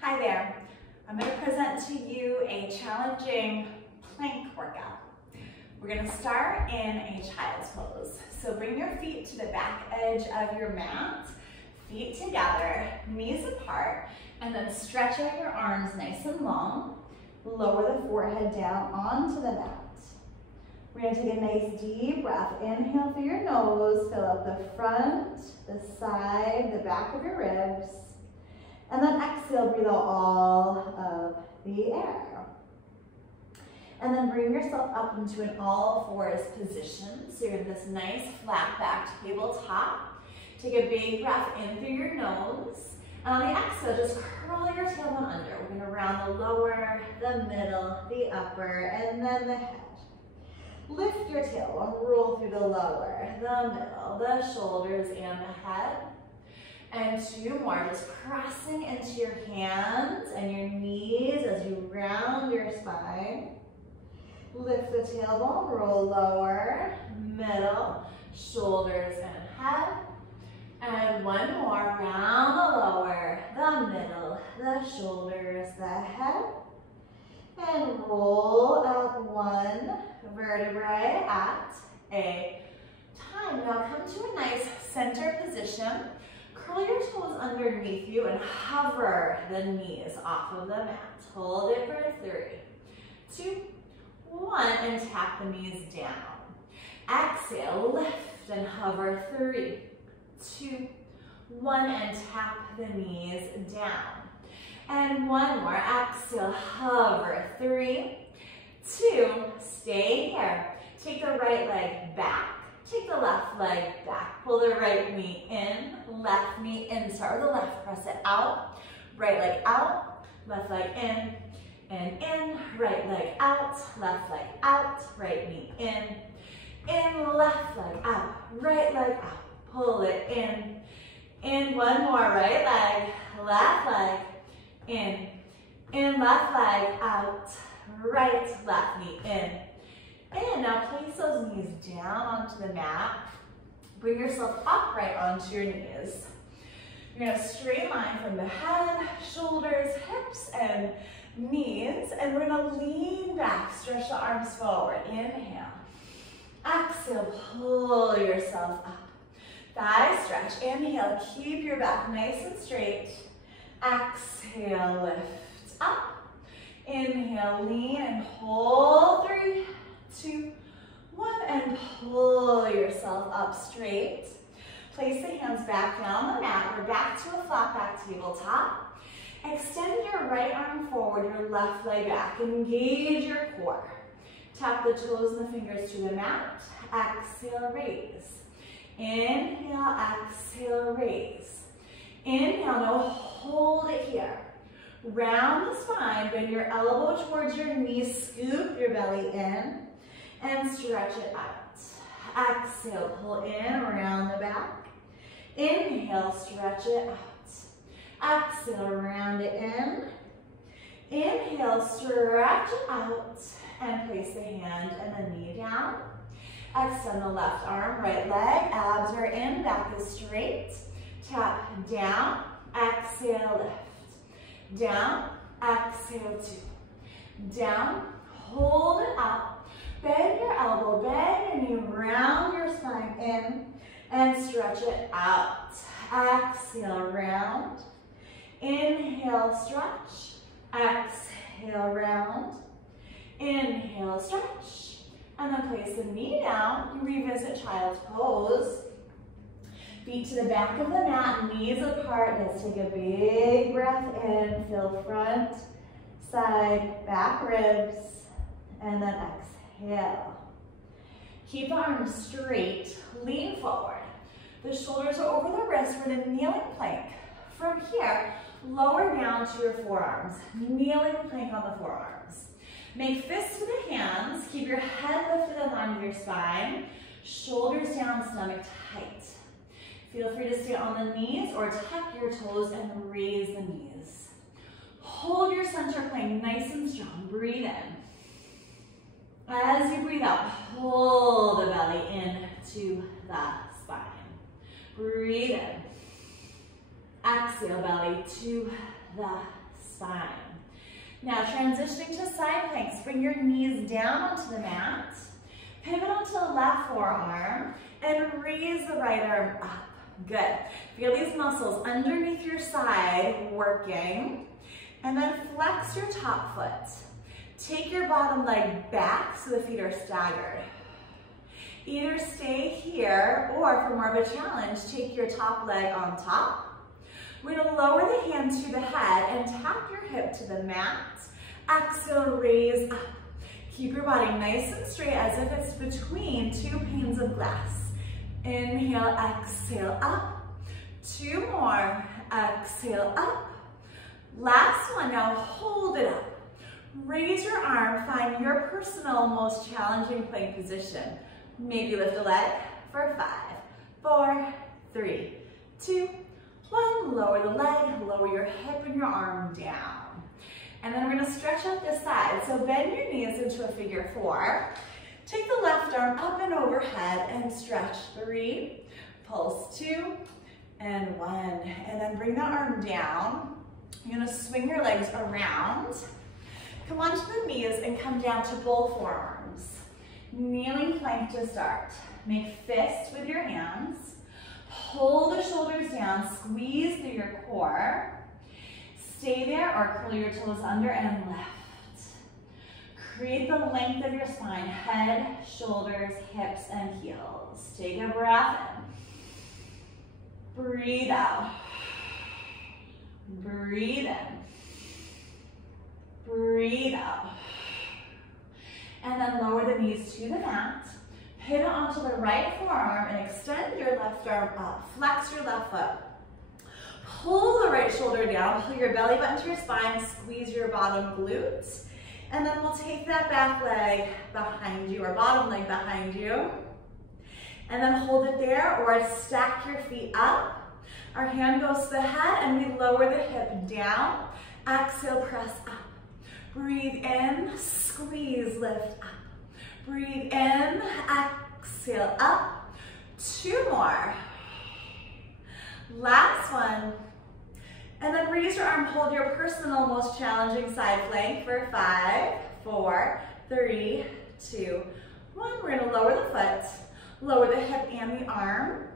Hi there. I'm going to present to you a challenging plank workout. We're going to start in a child's pose. So bring your feet to the back edge of your mat, feet together, knees apart, and then stretch out your arms nice and long. Lower the forehead down onto the mat. We're going to take a nice deep breath. Inhale through your nose, fill up the front, the side, the back of your ribs. And then exhale, breathe out all of the air. And then bring yourself up into an all fours position. So you're in this nice flat back tabletop. Take a big breath in through your nose. And on the exhale, just curl your tailbone under. We're gonna round the lower, the middle, the upper, and then the head. Lift your tailbone, roll through the lower, the middle, the shoulders, and the head. And two more, just pressing into your hands and your knees as you round your spine. Lift the tailbone, roll lower, middle, shoulders, and head. And one more, round the lower, the middle, the shoulders, the head. And roll up one vertebrae at a time. Now come to a nice center position. Curl your toes underneath you and hover the knees off of the mat. Hold it for 3, 2, 1, and tap the knees down. Exhale, lift and hover 3, 2, 1, and tap the knees down. And one more, exhale, hover 3, 2, stay here. Take the right leg back. Take the left leg back, pull the right knee in, left knee in. Start with the left, press it out. Right leg out, left leg in, and in. Right leg out, left leg out. Right knee in, left leg out. Right leg out, pull it in. One more, right leg, left leg, in, left leg out. Right, left knee in. And now place those knees down onto the mat. Bring yourself upright onto your knees. You're going to straight line from the head, shoulders, hips, and knees. And we're going to lean back, stretch the arms forward. Inhale. Exhale, pull yourself up. Thigh stretch. Inhale, keep your back nice and straight. Exhale, lift up. Inhale, lean and hold 3, 2, 1, and pull yourself up straight. Place the hands back down the mat. We're back to a flat back tabletop. Extend your right arm forward, your left leg back. Engage your core. Tap the toes and the fingers to the mat. Exhale, raise. Inhale, exhale, raise. Inhale, now hold it here. Round the spine, bend your elbow towards your knee, scoop your belly in, and stretch it out. Exhale, pull in, around the back. Inhale, stretch it out. Exhale, round it in. Inhale, stretch it out, and place the hand and the knee down. Extend the left arm, right leg, abs are in, back is straight. Tap down, exhale, lift. Down, exhale, 2. Down, hold it up. Bend your elbow, bend your knee, round your spine in, and stretch it out. Exhale, round. Inhale, stretch. Exhale, round. Inhale, stretch. And then place the knee down. Revisit child's pose. Feet to the back of the mat, knees apart. Let's take a big breath in. Fill front, side, back ribs, and then exhale. Keep the arms straight, lean forward. The shoulders are over the wrists. We're in a kneeling plank. From here, lower down to your forearms. Kneeling plank on the forearms. Make fists to the hands. Keep your head lifted in line with your spine. Shoulders down, stomach tight. Feel free to stay on the knees or tuck your toes and raise the knees. Hold your center plank nice and strong. Breathe in. As you breathe out, pull the belly into the spine. Breathe in. Exhale, belly to the spine. Now transitioning to side planks, bring your knees down onto the mat, pivot onto the left forearm, and raise the right arm up. Good. Feel these muscles underneath your side working, and then flex your top foot. Take your bottom leg back so the feet are staggered. Either stay here, or for more of a challenge, take your top leg on top. We're gonna lower the hand to the head and tap your hip to the mat. Exhale, raise up. Keep your body nice and straight as if it's between two panes of glass. Inhale, exhale, up. Two more, exhale, up. Last one, now hold it up. Raise your arm, find your personal most challenging plank position. Maybe lift a leg for 5, 4, 3, 2, 1. Lower the leg, lower your hip and your arm down. And then we're gonna stretch out this side. So bend your knees into a figure 4. Take the left arm up and overhead and stretch 3, pulse 2, and 1. And then bring that arm down. You're gonna swing your legs around. Come onto the knees and come down to both forearms. Kneeling plank to start. Make fists with your hands. Hold the shoulders down, squeeze through your core. Stay there or curl your toes under and lift. Create the length of your spine, head, shoulders, hips, and heels. Take a breath in. Breathe out. Breathe in. Breathe out. And then lower the knees to the mat. Pivot onto the right forearm and extend your left arm up. Flex your left foot. Pull the right shoulder down. Pull your belly button to your spine. Squeeze your bottom glutes. And then we'll take that back leg behind you, or bottom leg behind you. And then hold it there, or stack your feet up. Our hand goes to the head and we lower the hip down. Exhale, press up. Breathe in, squeeze, lift up. Breathe in, exhale, up. 2 more. Last one. And then raise your arm, hold your personal most challenging side plank for 5, 4, 3, 2, 1. We're gonna lower the foot, lower the hip and the arm,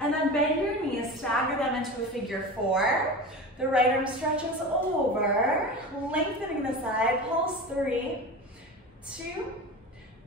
and then bend your knees, stagger them into a figure 4. The right arm stretches over, lengthening the side, pulse 3, 2,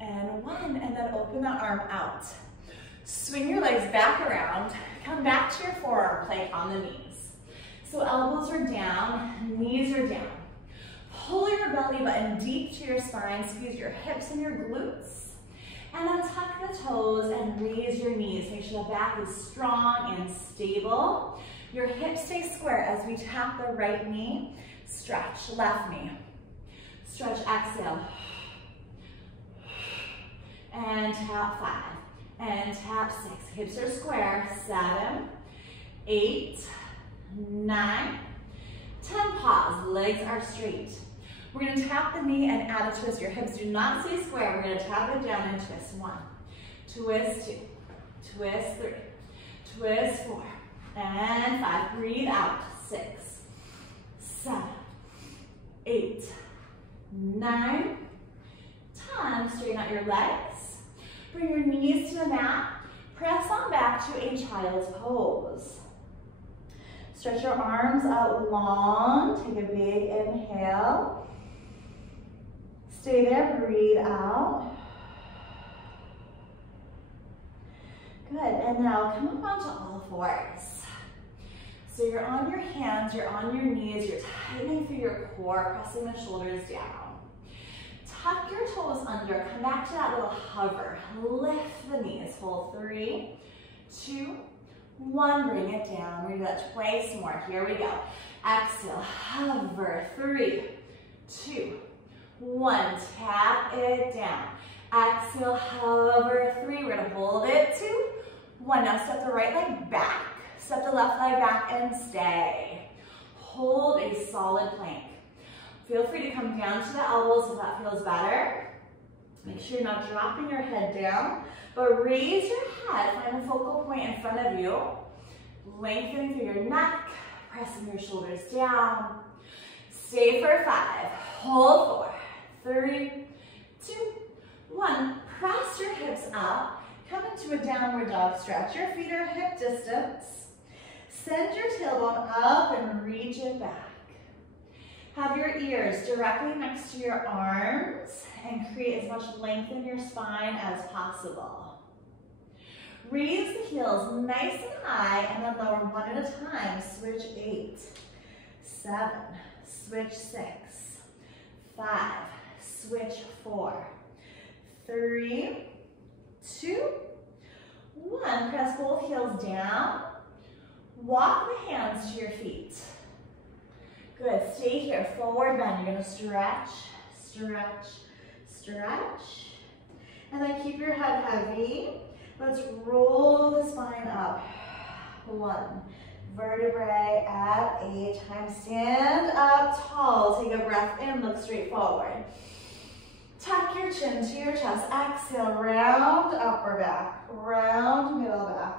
and 1, and then open the arm out. Swing your legs back around, come back to your forearm plank on the knees. So elbows are down, knees are down. Pull your belly button deep to your spine, squeeze your hips and your glutes. And then tuck the toes and raise your knees. Make sure the back is strong and stable. Your hips stay square as we tap the right knee. Stretch, left knee. Stretch, exhale. And tap 5. And tap 6. Hips are square. 7, 8, 9, 10. Pause. Legs are straight. We're going to tap the knee and add a twist. Your hips do not stay square. We're going to tap it down and twist. 1, twist 2, twist 3, twist 4, and 5. Breathe out. 6, 7, 8, 9, 10. Straighten out your legs. Bring your knees to the mat. Press on back to a child's pose. Stretch your arms out long. Take a big inhale. Stay there, breathe out. Good, and now come up onto all fours. So you're on your hands, you're on your knees, you're tightening through your core, pressing the shoulders down. Tuck your toes under, come back to that little hover. Lift the knees, hold 3, 2, 1, bring it down. We're gonna do that twice more. Here we go. Exhale, hover, 3, 2, 1, tap it down. Exhale, hover, 3, we're gonna hold it, 2, 1. Now step the right leg back, step the left leg back and stay. Hold a solid plank. Feel free to come down to the elbows if that feels better. Make sure you're not dropping your head down, but raise your head, find a focal point in front of you. Lengthening through your neck, pressing your shoulders down. Stay for 5. Hold 4, 3, 2, 1. Press your hips up. Come into a downward dog stretch. Your feet are hip distance. Send your tailbone up and reach it back. Have your ears directly next to your arms and create as much length in your spine as possible. Raise the heels nice and high and then lower one at a time. Switch 8, 7, switch 6, 5, switch 4, 3, 2, 1. Press both heels down. Walk the hands to your feet. Good, stay here, forward bend. You're gonna stretch, stretch, stretch. And then keep your head heavy. Let's roll the spine up. 1 vertebrae at a time. Stand up tall, take a breath in, look straight forward. Tuck your chin to your chest. Exhale, round upper back, round middle back,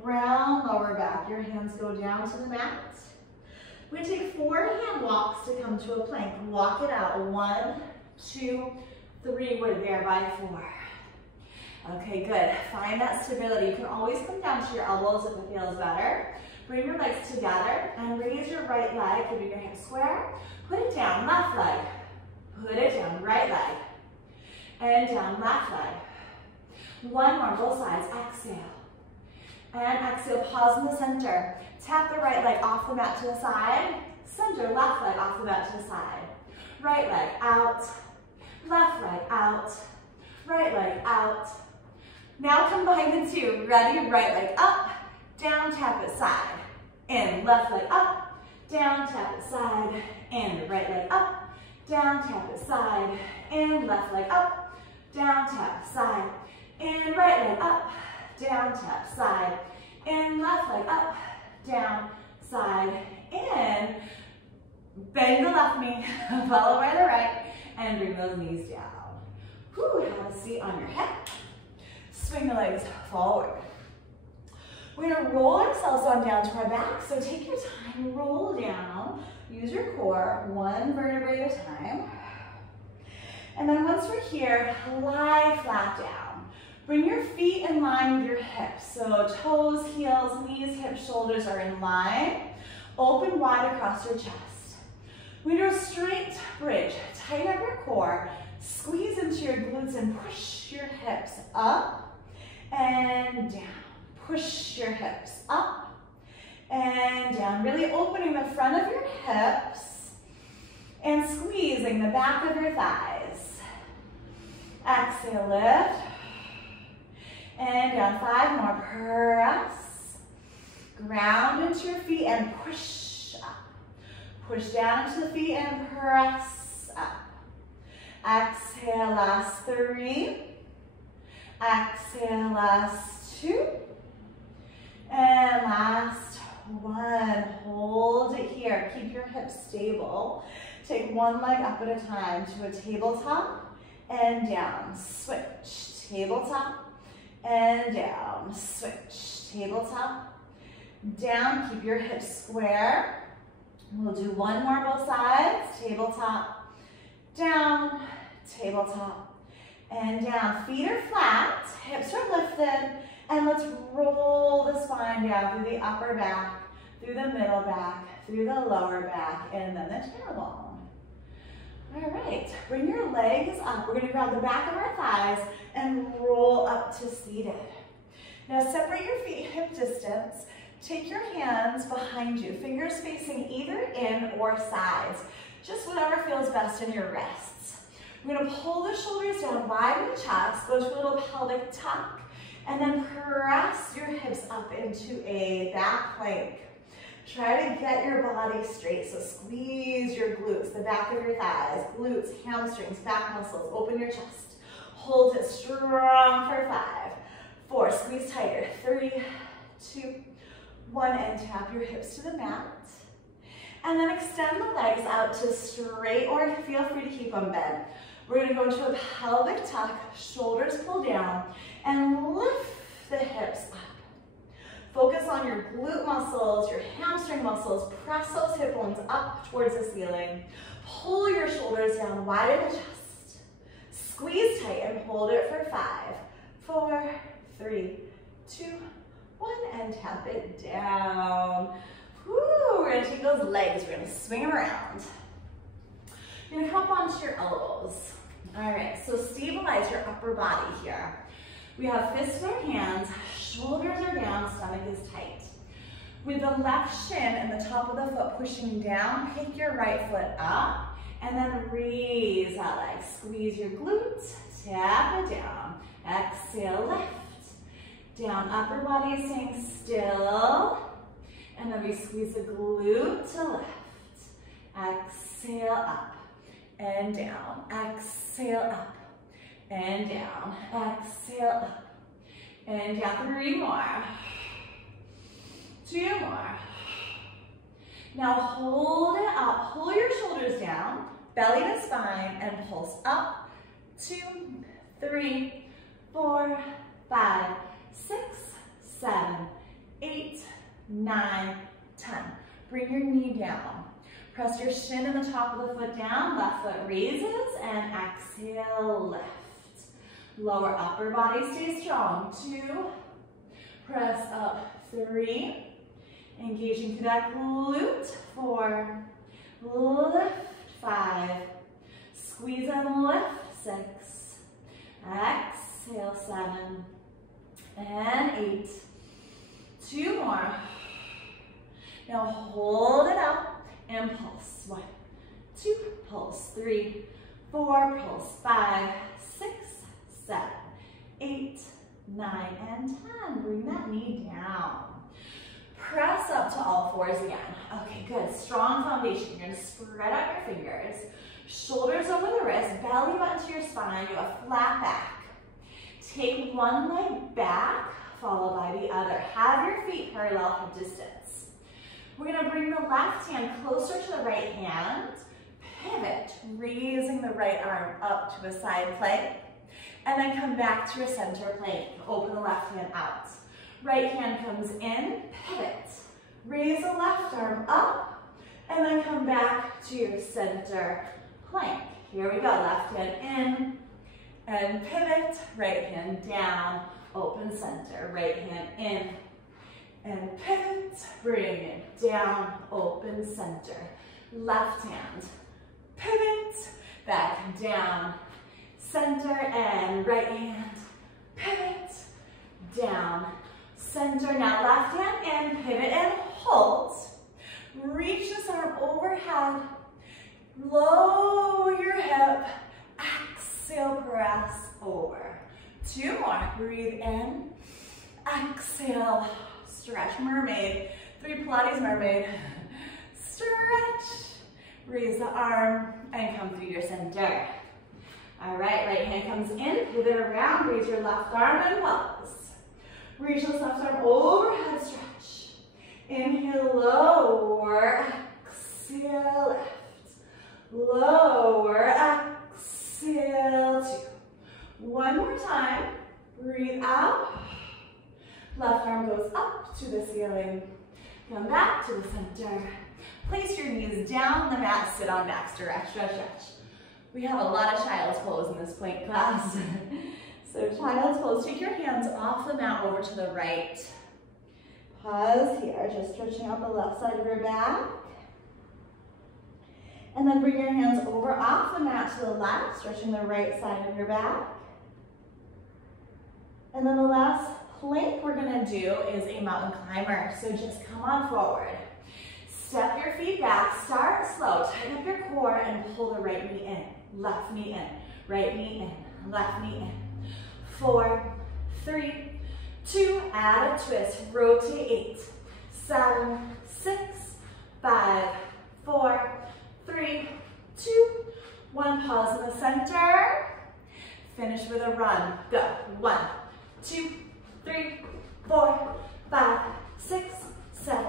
round lower back. Your hands go down to the mat. We're going to take 4 hand walks to come to a plank. Walk it out. 1, 2, 3. We're there by 4. Okay, good. Find that stability. You can always come down to your elbows if it feels better. Bring your legs together and raise your right leg. Keeping your hips square. Put it down. Left leg. Put it down. Right leg. And down. Left leg. One more. Both sides. Exhale. And exhale, pause in the center. Tap the right leg off the mat to the side. Center, left leg off the mat to the side. Right leg out. Left leg out. Right leg out. Now combine the two. Ready? Right leg up. Down, tap it side. In. Left leg up. Down, tap it side. In. Right leg up. Down, tap it side. In. Left leg up. Down, tap side. In. Right leg up. Down, tap, side, in, left leg up, down, side, in. Bend the left knee, follow by the right, and bring those knees down. Whew, have a seat on your hip. Swing the legs forward. We're gonna roll ourselves on down to our back, so take your time, roll down, use your core, 1 vertebrae at a time. And then once we're here, lie flat down. Bring your feet in line with your hips. So toes, heels, knees, hips, shoulders are in line. Open wide across your chest. We do a straight bridge. Tighten up your core. Squeeze into your glutes and push your hips up and down. Push your hips up and down. Really opening the front of your hips and squeezing the back of your thighs. Exhale, lift. And down, 5 more. Press. Ground into your feet and push up. Push down into the feet and press up. Exhale, last 3. Exhale, last 2. And last 1. Hold it here. Keep your hips stable. Take 1 leg up at a time to a tabletop and down. Switch. Tabletop. And down, switch, tabletop, down, keep your hips square. We'll do 1 more both sides, tabletop, down, tabletop, and down. Feet are flat, hips are lifted, and let's roll the spine down through the upper back, through the middle back, through the lower back, and then the tailbone. All right, bring your legs up. We're gonna grab the back of our thighs and roll up to seated. Now separate your feet hip distance. Take your hands behind you, fingers facing either in or sides. Just whatever feels best in your wrists. We're gonna pull the shoulders down wide in the chest, go to a little pelvic tuck, and then press your hips up into a back plank. Try to get your body straight, so squeeze your glutes, the back of your thighs, glutes, hamstrings, back muscles, open your chest. Hold it strong for 5, 4, squeeze tighter, 3, 2, 1, and tap your hips to the mat. And then extend the legs out to straight, or feel free to keep them bent. We're gonna go into a pelvic tuck, shoulders pull down, and lift the hips up. Focus on your glute muscles, your hamstring muscles. Press those hip bones up towards the ceiling. Pull your shoulders down, widen the chest. Squeeze tight and hold it for 5, 4, 3, 2, 1, and tap it down. Woo, we're gonna take those legs, we're gonna swing around. You're gonna hop onto your elbows. All right, so stabilize your upper body here. We have fists in our hands, shoulders are down, stomach is tight. With the left shin and the top of the foot pushing down, pick your right foot up, and then raise that leg. Squeeze your glutes, tap it down. Exhale, left. Down, upper body is staying still. And then we squeeze the glute to left. Exhale, up and down. Exhale, up and down. Exhale, up and down. 3 more. 2 more. Now hold it up. Pull your shoulders down, belly to spine, and pulse up. 2, 3, 4, 5, 6, 7, 8, 9, 10. Bring your knee down. Press your shin and the top of the foot down. Left foot raises and exhale, left. Lower upper body stays strong. 2. Press up. 3. Engaging through that glute. 4. Lift. 5. Squeeze and lift. 6. Exhale. 7. And 8. 2 more. Now hold it up and pulse. 1, 2, pulse. 3, 4, pulse. 5, 6, 7, 8, 9, and 10. Bring that knee down. Press up to all fours again. Okay, good. Strong foundation. You're going to spread out your fingers. Shoulders over the wrist. Belly button to your spine. You have a flat back. Take one leg back, followed by the other. Have your feet parallel hip distance. We're going to bring the left hand closer to the right hand. Pivot, raising the right arm up to a side plank. And then come back to your center plank. Open the left hand out. Right hand comes in, pivot. Raise the left arm up, and then come back to your center plank. Here we go, left hand in, and pivot, right hand down, open center, right hand in, and pivot, bring it down, open center. Left hand, pivot, back down, center, and right hand, pivot, down, center. Now left hand in, pivot and hold. Reach this arm overhead, lower your hip, exhale, press over. 2 more, breathe in, exhale, stretch, mermaid. 3 Pilates mermaid, stretch, raise the arm and come through your center. All right, right hand comes in, pivot around, raise your left arm and pause. Reach this left arm overhead, stretch. Inhale, lower, exhale, left. Lower, exhale, 2. One more time, breathe out. Left arm goes up to the ceiling. Come back to the center. Place your knees down the mat, sit on back, stretch, stretch, stretch. We have a lot of child's pose in this plank class. So child's pose, take your hands off the mat over to the right. Pause here, just stretching out the left side of your back. And then bring your hands over off the mat to the left, stretching the right side of your back. And then the last plank we're gonna do is a mountain climber. So just come on forward. Step your feet back, start slow, tighten up your core and pull the right knee in, left knee in, right knee in, left knee in. 4, 3, 2, add a twist, rotate 8, 7, 6, 5, 4, 3, 2, 1, pause in the center, finish with a run, go, 1, 2, 3, 4, 5, 6, 7,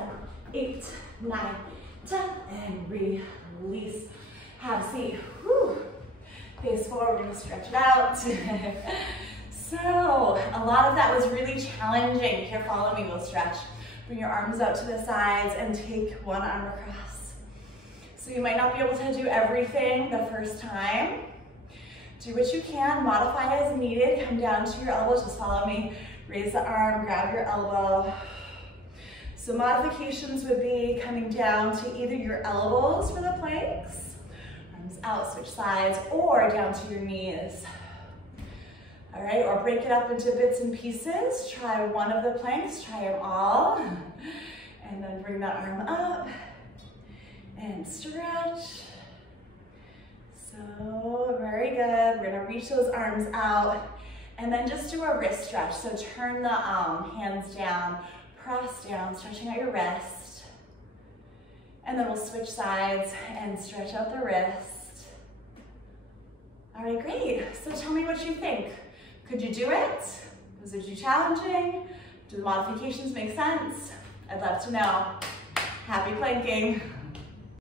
8, 9, 10, and release, have a seat, whew. Face forward, we're gonna stretch it out. So a lot of that was really challenging. Here, follow me, we'll stretch. Bring your arms out to the sides and take one arm across. So you might not be able to do everything the first time. Do what you can, modify as needed. Come down to your elbows, just follow me. Raise the arm, grab your elbow. So modifications would be coming down to either your elbows for the planks, arms out, switch sides, or down to your knees. All right, or break it up into bits and pieces. Try one of the planks, try them all. And then bring that arm up and stretch. So, very good. We're gonna reach those arms out and then just do a wrist stretch. So turn the hands down, cross down, stretching out your wrist. And then we'll switch sides and stretch out the wrist. All right, great. So tell me what you think. Could you do it? Was it too challenging? Do the modifications make sense? I'd love to know. Happy planking.